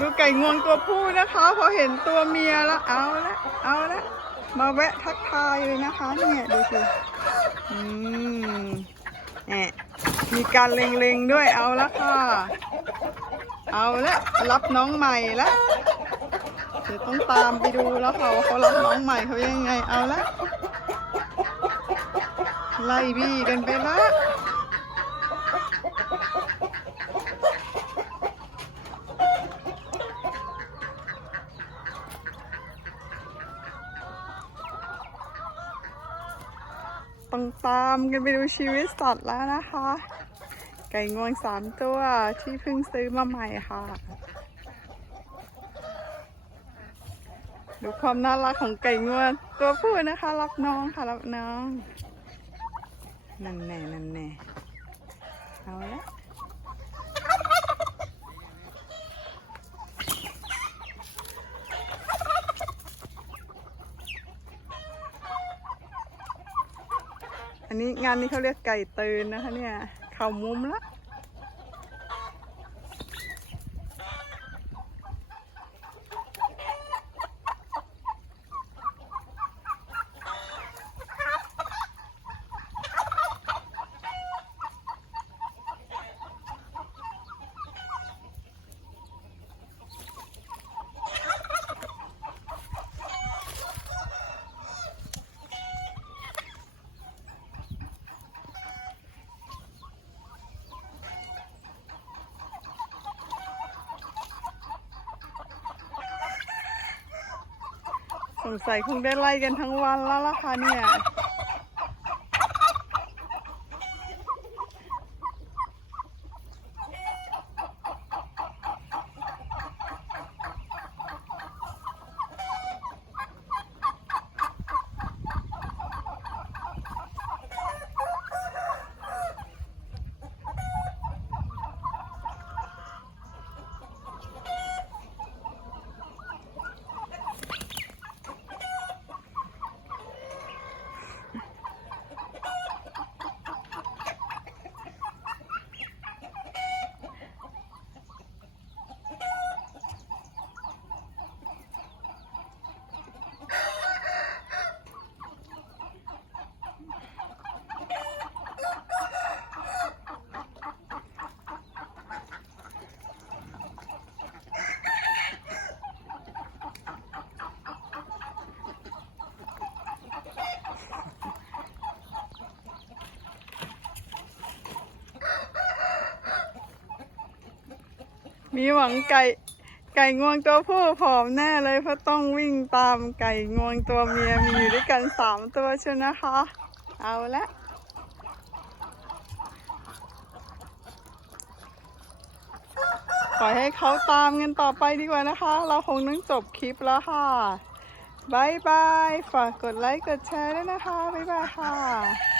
ดูไก่งวงตัวผู้นะคะ พอเห็นตัวเมียแล้วเอาละเอาละมาแวะทักทายเลยนะคะเนี่ยดูสิอืมแหมมีการเล็งๆด้วยเอาละค่ะ เอาละรับน้องใหม่ละเดี๋ยวต้องตามไปดูแล้วค่ะว่าเขารับน้องใหม่เขายังไงเอาละไล่บี้กันไปละ ต้องตามกันไปดูชีวิตสัตว์แล้วนะคะ ไก่งวงสามตัวที่เพิ่งซื้อมาใหม่ค่ะ ดูความน่ารักของไก่งวงตัวผู้นะคะ รับน้องค่ะรับน้องนั่นแน่นั่นแน่เอาละ อันนี้งานนี้เขาเรียกไก่ตื่นนะคะเนี่ย เข่ามุมละ สงสัยคงได้ไล่กันทั้งวันแล้วล่ะค่ะเนี่ย มีหวังไก่ ไก่งวงตัวผู้ผอมแน่เลยเพราะต้องวิ่งตามไก่งวงตัวเมียมีอยู่ด้วยกันสามตัวเชียวนะคะ เอาละปล่อยให้เขาตามกันต่อไปดีกว่านะคะ เราคงต้องจบคลิปแล้วค่ะบายบาย ฝากกดไลค์ กดแชร์ด้วยนะคะ บ๊ายบายค่ะ